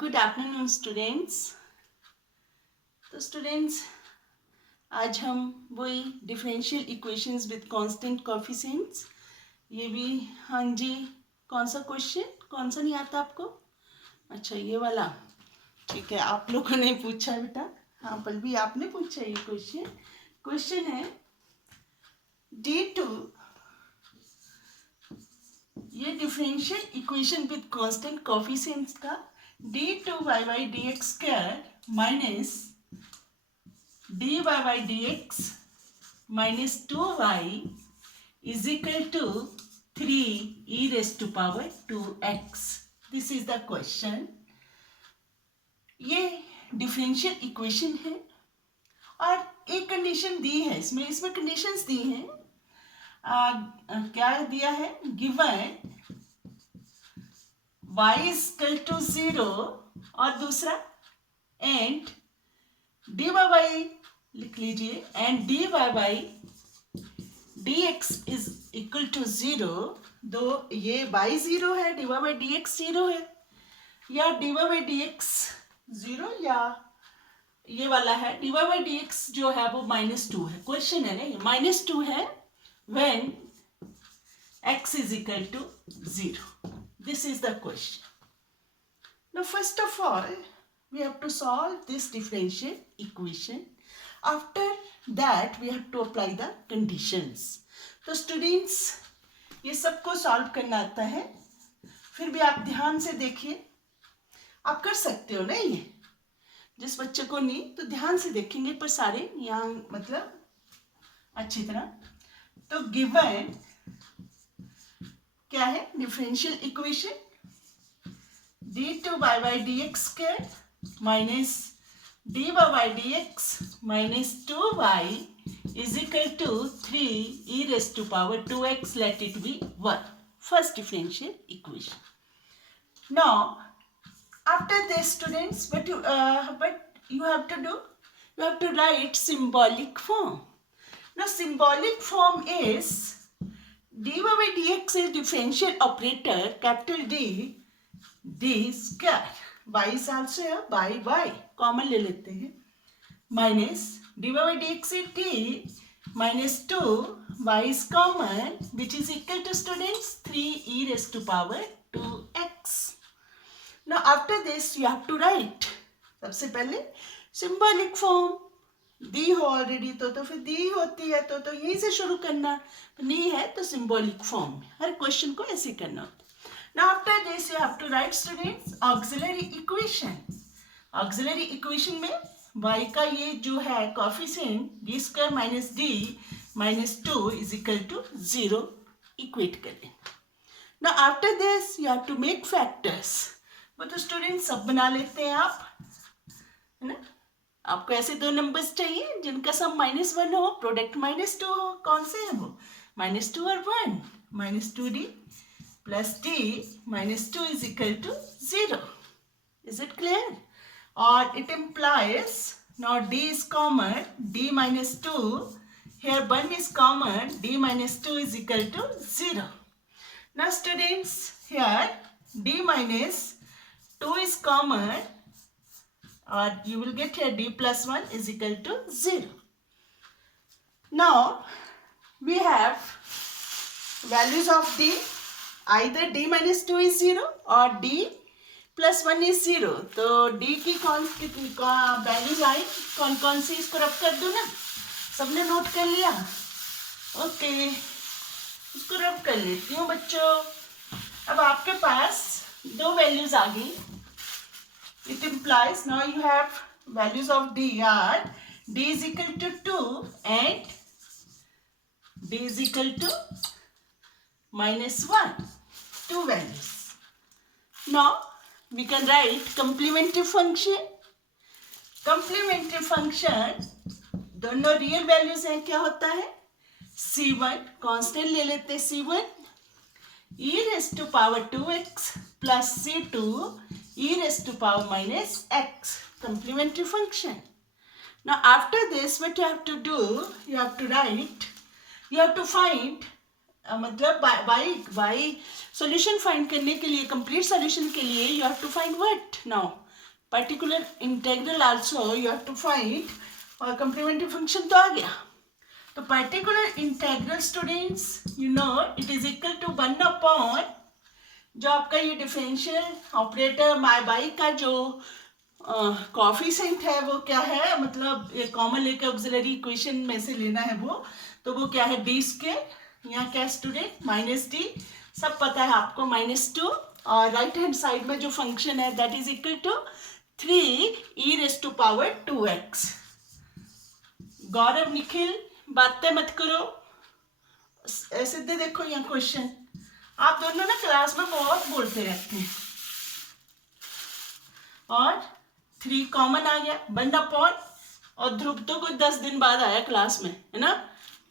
Good afternoon students. तो students आज हम वही differential equations with constant coefficients, ये भी, हाँ जी, कौन सा क्वेश्चन, कौन सा नहीं आता आपको? अच्छा ये वाला, ठीक है, आप लोगों ने पूछा बेटा। हाँ पल्लवी आपने पूछा ये क्वेश्चन है D2, ये differential equation with constant coefficients का d2y dx square minus dy by dx minus 2y is equal to 3 e raised to power 2x. This is the question. ये डिफरेंशियल इक्वेशन है और एक कंडीशन दी है, इसमें conditions दी हैं। क्या दिया है? Given y is equal to 0 और दूसरा एंड dy by लिख लीजिए and dy by dx is equal to 0। दो ये y 0 है, dy by dx 0 है, या dy by dx 0 या ये वाला है dy by dx जो है वो -2 है। क्वेश्चन है ना ये, -2 है when x is equal to 0. This is the question. Now first of all we have to solve this differential equation. After that we have to apply the conditions. तो students ये सबको सॉल्व करना आता है, फिर भी आप ध्यान से देखिए, आप कर सकते हो ना ये। जिस बच्चे को नहीं तो ध्यान से देखेंगे पर सारे यहाँ मतलब अच्छी तरह। तो गिवन क्या है? Differential equation d2y by dx square minus dy by dx minus 2y is equal to 3 e raised to power 2x, let it be 1. First differential equation. Now after this students what you have to do, you have to write symbolic form. Now symbolic form is dy by dx is differential operator capital D square, y is also here by y common ले लेते हैं, minus dy by dx is t minus 2 y is common which is equal to students 3 e raised to power 2x. Now after this you have to write, सबसे पहले symbolic form दी हो already तो फिर दी होती है तो यहीं से शुरू करना, नहीं है तो सिंबॉलिक फॉर्म में हर क्वेश्चन को ऐसे करना होता है। Now after this you have to write students auxiliary equation. Auxiliary equation में y का ये जो है coefficient d square minus d minus 2 is equal to 0 equate कर लेना। Now after this you have to make factors. वो तो students सब बना लेते हैं आप, है ना। आपको ऐसे दो नंबर्स चाहिए जिनका सम -1 हो, प्रोडक्ट -2 हो। कौन से हैं वो? -2 और 1, -2d plus d minus 2 is equal to 0. Is it clear? Or it implies, now d is common, d minus 2, here 1 is common, d minus 2 is equal to 0. Now students, here d minus 2 is common, or you will get here d plus 1 is equal to 0. Now we have values of d, either d minus 2 is 0 or d plus 1 is 0. तो d की कितनी values आई, कौन सी, इसको रब कर दो ना, सबने नोट कर लिया? ओके, इसको रब कर लेती हूँ बच्चों। अब आपके पास दो वैल्यूज आ गई। It implies now you have values of d are d is equal to 2 and d is equal to -1, two values. Now we can write complementary function. complementary function दोनों रियल वैल्यूज हैं, क्या होता है? c1 constant ले लेते हैं, c1 e raised to power 2x plus c2 e raised to power -x, complementary function. Now after this what you have to do, you have to write, you have to find मतलब y solution find करने के लिए, complete solution के लिए you have to find what? Now particular integral also you have to find, और complementary function तो आ गया। तो particular integral students you know it is equal to 1/, जो आपका ये डिफरेंशियल ऑपरेटर माई बाई का जो कोएफिशिएंट है वो क्या है, मतलब ये कॉमन लेकर ऑक्सिलरी इक्वेशन में से लेना है वो, तो वो क्या है d², यहाँ क्या स्टूडेंट -d, सब पता है आपको, -2, और राइट हैंड साइड में जो फंक्शन है that is equal to 3e⁻²x। Gaurav Nikhil बातें मत करो, ऐसे दे देखो यहाँ क्वेश्चन, आप दोनों ना क्लास में बहुत बोलते रहते हैं। और 3 कॉमन आ गया, 1/, और ध्रुव तो कुछ 10 दिन बाद आया क्लास में, है ना,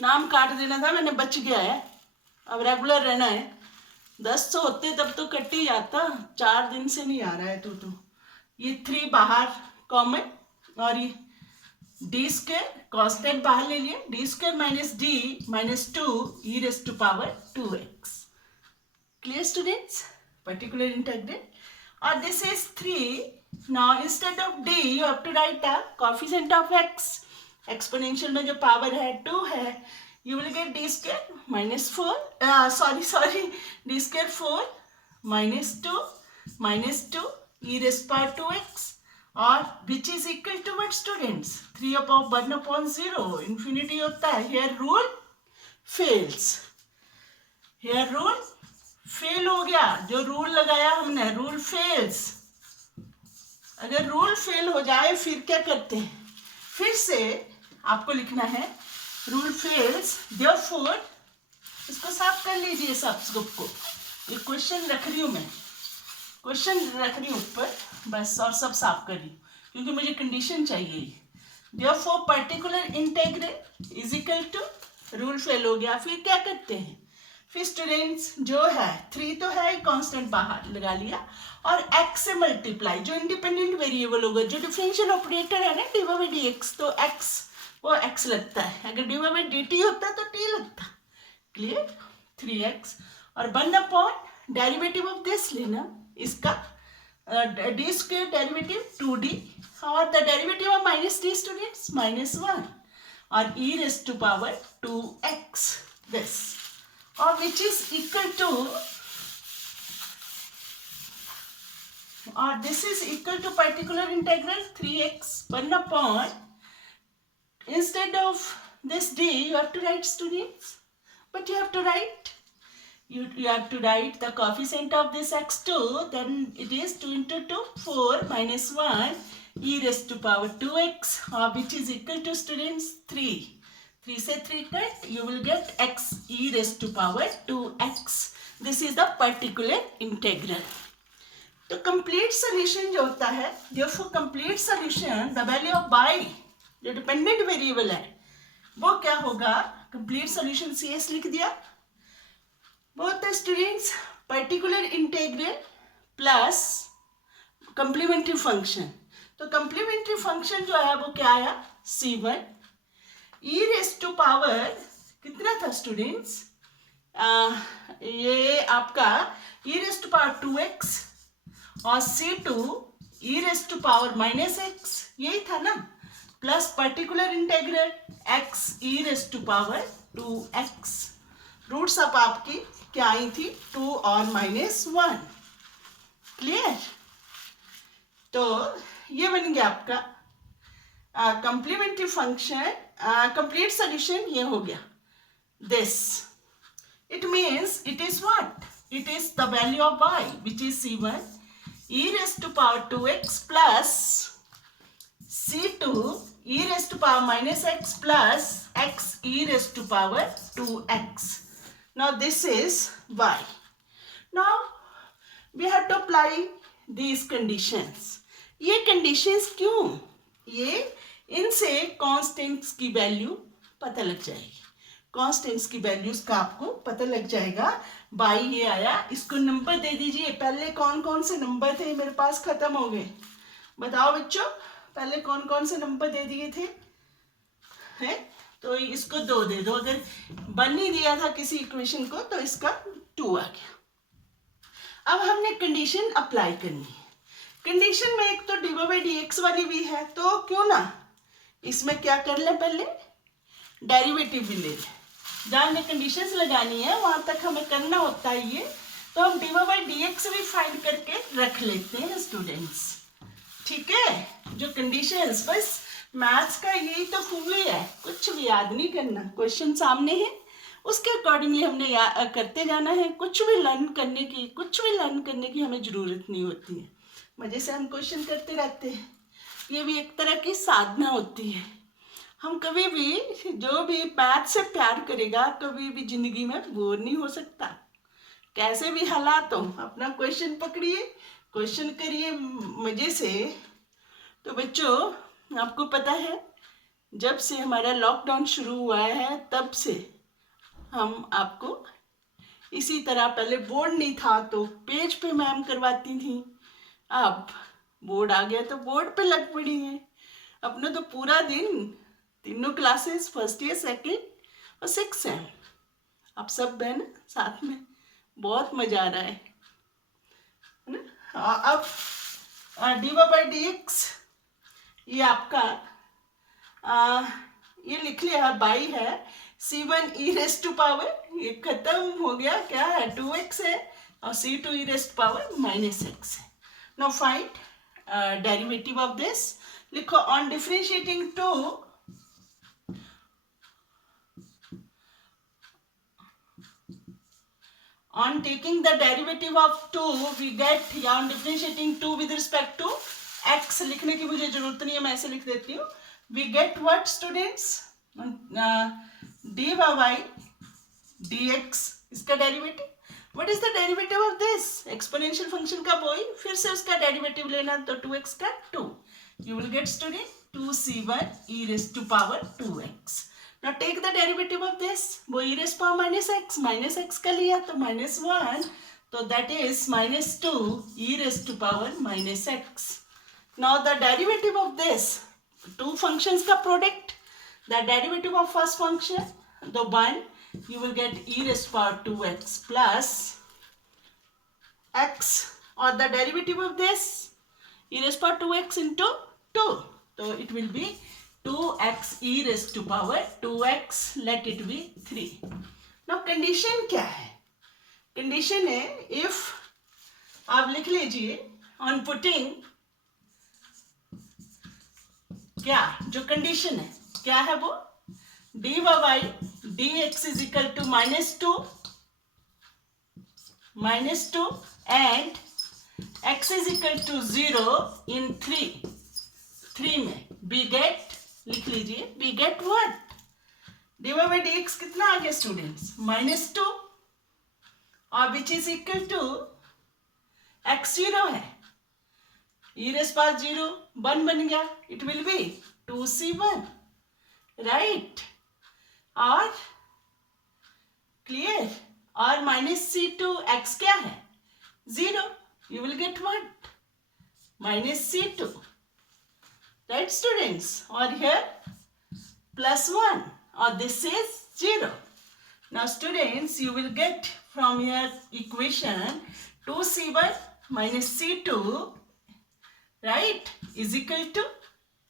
नाम काट देना था मैंने, बच गया है, अब रेगुलर रहना है। 10 तो होते तब तो कट ही जाता, 4 दिन से नहीं आ रहा है तो ये 3 बाहर कॉमन, और ये d² कांस्टेंट बाहर ले लिए, d² - d -2e⁻²x। Clear students? Particular integral. Or this is 3. Now instead of d you have to write the coefficient of x. Exponential में जो power है 2 है, you will get d² - 4 d² 4 -2 e⁻²x, और which is equal to what students? 3/1/0 infinity होता है। Here rule fails. Here rule fail हो गया, जो रूल लगाया हमने, रूल फेल्स। अगर रूल फेल हो जाए फिर क्या करते हैं, फिर से आपको लिखना है रूल फेल्स देयरफॉर, इसको साफ कर लीजिए सब ग्रुप को, ये क्वेश्चन रख रही हूँ मैं, क्वेश्चन रख रही हूँ ऊपर बस, और सब साफ कर रही हूँ क्योंकि मुझे कंडीशन चाहिए। Therefore particular integral is equal to, rule fail हो गया, फिर क्या करते हैं, फिर स्टूडेंट्स जो है 3 तो है, कांस्टेंट बाहर लगा लिया, और x से मल्टीप्लाई, जो इंडिपेंडेंट वेरिएबल होगा, जो डिफरेंशियल ऑपरेटर है ना dy/dx, तो x वो x लगता है, अगर dy/dt होता तो t लगता। क्लियर? 3x, और 1/, डेरिवेटिव ऑफ दिस लेना, इसका d² डेरिवेटिव 2d, और the derivative of -d students -1, और e⁻²x this, or which is equal to, or this is equal to particular integral 3x 1/, instead of this d you have to write students, but you have to write, you have to write the coefficient of this x2, then it is 2 into 2 4 -1 e⁻²x, which is equal to students 3 से 3 cut, you will get x e⁻²x. This is the particular integral. तो complete solution जो होता है, therefore complete solution, the value of y जो dependent variable है वो क्या होगा, complete solution CS लिख दिया, both the students particular integral plus complementary function। तो complementary function जो है वो क्या आया, c1 e⁻, कितना था स्टूडेंट्स, ये आपका e⁻²x, और c2 e⁻−x, यही था ना, plus particular integral x e⁻²x, roots अब आपकी क्या आई थी, 2 और -1। क्लियर? तो ये बन गया आपका कंप्लीमेंट्री फंक्शन, कंप्लीट सोल्यूशन ये हो गया। This it means it is what, it is the value of y which is c1 e⁻²x plus c2 e⁻−x plus x e⁻²x। now this is y. now we have to apply these conditions. ये conditions क्यों, ये इनसे constants की value पता लग जाएगी, constants की values का आपको पता लग जाएगा। बाई ये आया, इसको नंबर दे दीजिए, पहले कौन कौन से नंबर थे मेरे पास, खत्म हो गए, बताओ बच्चों, पहले कौन कौन से नंबर दे दिए थे, हैं? तो इसको 2 दे दो, अगर 1 नहीं दिया था किसी इक्वेशन को तो इसका 2 आ गया। अब हमने कंडीशन अप्लाई करनी है, कंडीशन में एक तो dy by dx वाली भी है, तो क्यों ना इसमें क्या कर लें, पहले डेरिवेटिव भी ले लें। जहाँ हमें कंडीशंस लगानी है वहां तक हमें करना होता है ये, तो हम dy by dx भी फाइंड करके रख लेते हैं स्टूडेंट्स। ठीक है, जो कंडीशंस, बस मैथ्स का यही तो खूबी है, कुछ भी याद नहीं करना, क्वेश्चन सामने है उसके अकॉर्डिंगली हमने करते जाना है। कुछ भी लर्न करने की हमें ज़रूरत नहीं होती है, मज़े से हम क्वेश्चन करते रहते हैं। ये भी एक तरह की साधना होती है। हम कभी भी, जो भी मैथ से प्यार करेगा कभी भी ज़िंदगी में बोर नहीं हो सकता। कैसे भी हालात हो, अपना क्वेश्चन पकड़िए, क्वेश्चन करिए मज़े से। तो बच्चों, आपको पता है जब से हमारा लॉकडाउन शुरू हुआ है तब से हम आपको इसी तरह, पहले बोर्ड नहीं था तो पेज पे मैम करवाती थी, अब बोर्ड आ गया तो बोर्ड पे लग पड़ी है। अपने तो पूरा दिन तीनों क्लासेस, फर्स्ट ईयर, सेकेंड और सिक्स है, आप सब बहन साथ में, बहुत मज़ा आ रहा है ना। अब dy by dx ये आपका ये लिख लिया, बाई है, c1 e raised to power, ये खत्म हो गया, क्या है 2x है, और c2 e raised power -x है। Now find derivative of this. लिखो on differentiating 2, on taking the derivative of 2 we get, या on differentiating 2 with respect to x, लिखने की मुझे जरूरत नहीं है, मैं ऐसे लिख देती हूँ। we get what students, dy by dx इसका derivative. what is the derivative of this, exponential function का वही, फिर से उसका डेरिवेटिव लेना, तो 2x का 2, you will get student 2c1 e raised to power 2x। Now take the derivative of this, वो e raised power -x का लिया तो -1, तो that is -2 e raised to power -x। Now the derivative of this, two functions का product, the derivative of first function, the 1, you will get e raised to power 2x plus x, or the derivative of this, e raised to power 2x into 2, so it will be 2x e raised to power 2x, let it be 3। now condition क्या है, condition है if, आप लिख लीजिए, on putting, क्या जो condition है क्या है वो, dy by dx is equal to -2 and x is equal to 0 in 3 में we get, लिख लीजिए, we get what, dy by dx कितना आ गया स्टूडेंट्स, -2, और which is equal to x 0 है, e रेज़ पावर 0 1 बन गया, it will be 2c1, right, और क्लियर, और -c2 x क्या है 0, you will get what, -c2, right students, or here +1, or this is 0। now students, you will get from your equation 2c1 -c2, right, is equal to,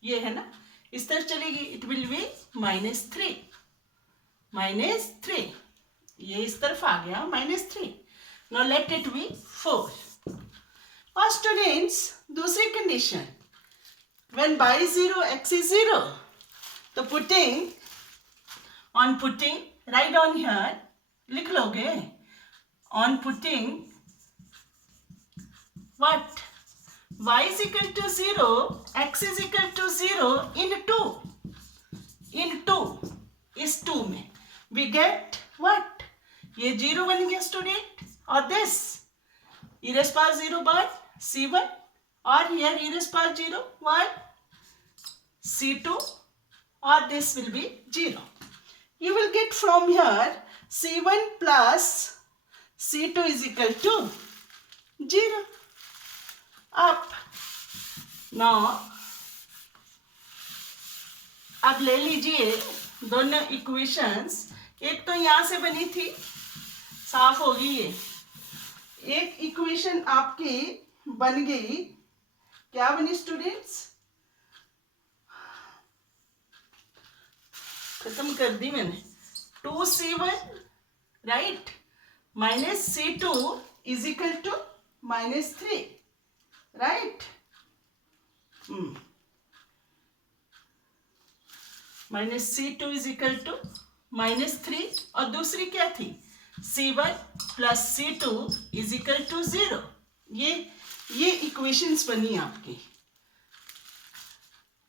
ये है ना, इस तरफ चलेगी, it will be -3, ये इस तरफ आ गया -3। now let it be 4। और स्टूडेंट्स दूसरी condition, when y is 0 x is 0, तो putting right on here, लिख लोगे, on putting what, y is equal to 0 x is equal to 0 in 2 इस 2 में we get what, ये 0 बन गया स्टूडेंट, और this e raised power 0 by c1, और here e raised power 0 by c2, or this will be 0। you will get from here c1 plus c2 is equal to 0। up now अब ले लीजिए दोनों equations, एक तो यहां से बनी थी, साफ होगी ये, एक इक्वेशन आपकी बन गई क्या बनी स्टूडेंट्स? खत्म कर दी मैंने। 2c1 right minus c2 is equal to -3 right. -c2 is equal to -3 और दूसरी क्या थी? c1 plus c2 is equal to 0। ये इक्वेशंस बनी आपकी।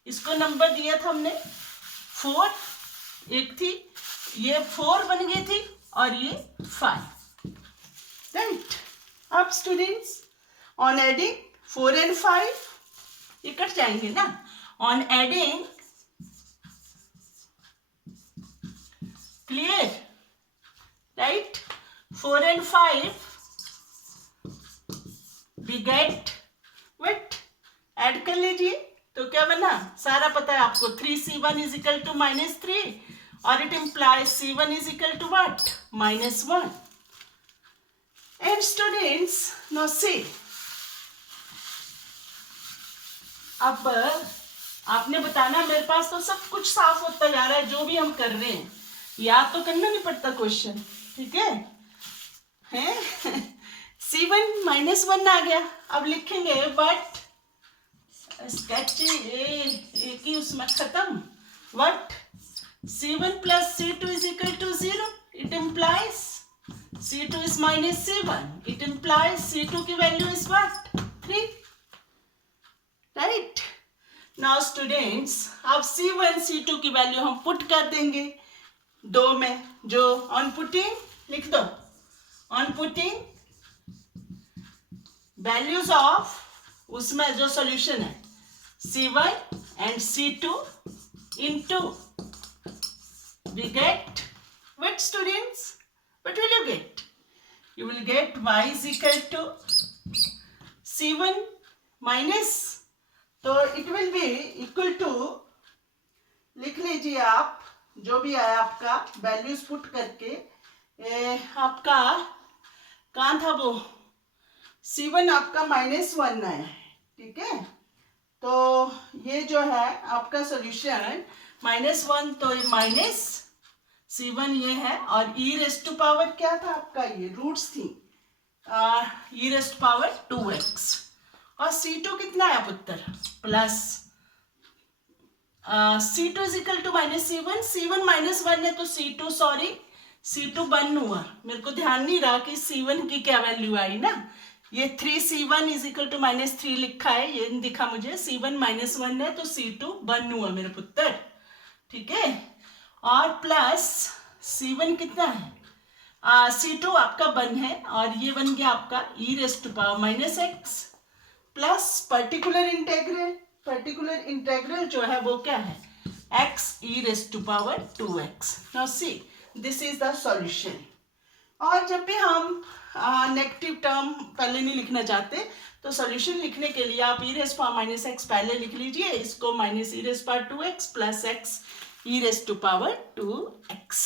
इसको नंबर दिया था हमने 4, एक थी ये 4 बन गई थी और ये 5 राइट। अब स्टूडेंट्स ऑन एडिंग 4 and 5 ये कट जाएंगे ना। On adding clear right 4 and 5 we get what? Add कर लीजिए तो क्या बना? सारा पता है आपको। 3c1 is equal to -3 और it implies c1 is equal to what? -1। And students now see, अब आपने बताना, मेरे पास तो सब कुछ साफ होता जा रहा है, जो भी हम कर रहे हैं याद तो करना नहीं पड़ता क्वेश्चन, ठीक है? c1 -1 आ गया। अब लिखेंगे बट स्केच एक ही उसमें खत्म। What c1 plus c2 is equal to 0। It implies c2 is -c1। It implies c2 की value is what? 3 right. Now students अब c1 c2 की वैल्यू हम पुट कर देंगे 2 में। जो ऑन पुटिंग लिख दो, ऑन पुटिंग वैल्यूज ऑफ उसमें जो सॉल्यूशन है c1 and c2 into we get what students? What will you get? You will get y is equal to c1 minus, तो it will be equal to, लिख लीजिए आप जो भी आया आपका वैल्यूज पुट करके। आपका कहाँ था वो? c1 आपका -1 आया, ठीक है? तो ये जो है आपका सॉल्यूशन -1, तो माइनस c1 ये है और e रेस्ट टू पावर क्या था आपका? ये रूट्स थी e raised to power 2x और c2 कितना है पुत्र? Plus c2 is equal to -c1। c1 -1 है तो c2 सॉरी c2 1 हुआ। मेरे को ध्यान नहीं रहा कि c1 की क्या वैल्यू आई ना। ये 3c1 इज इक्वल टू -3 लिखा है, ये नहीं दिखा मुझे। c1 -1 है तो c2 1 हुआ मेरे पुत्र, ठीक है? और प्लस c1 कितना है? c2 आपका 1 है और ये बन गया आपका e raised to power -x plus particular integral. Particular integral जो है वो क्या है? x e raised to power 2x। Now see this is the solution. और जब भी हम नेगेटिव टर्म पहले नहीं लिखना चाहते तो सॉल्यूशन लिखने के लिए आप e रेस्ट पावर -x पहले लिख लीजिए, इसको -e raised power 2x plus x e raised to power 2x।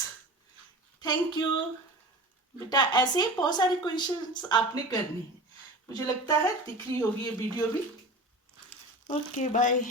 Thank you बेटा। ऐसे ही बहुत सारे क्वेश्चंस आपने करने हैं, मुझे लगता है दिख रही होगी ये वीडियो भी। Okay bye.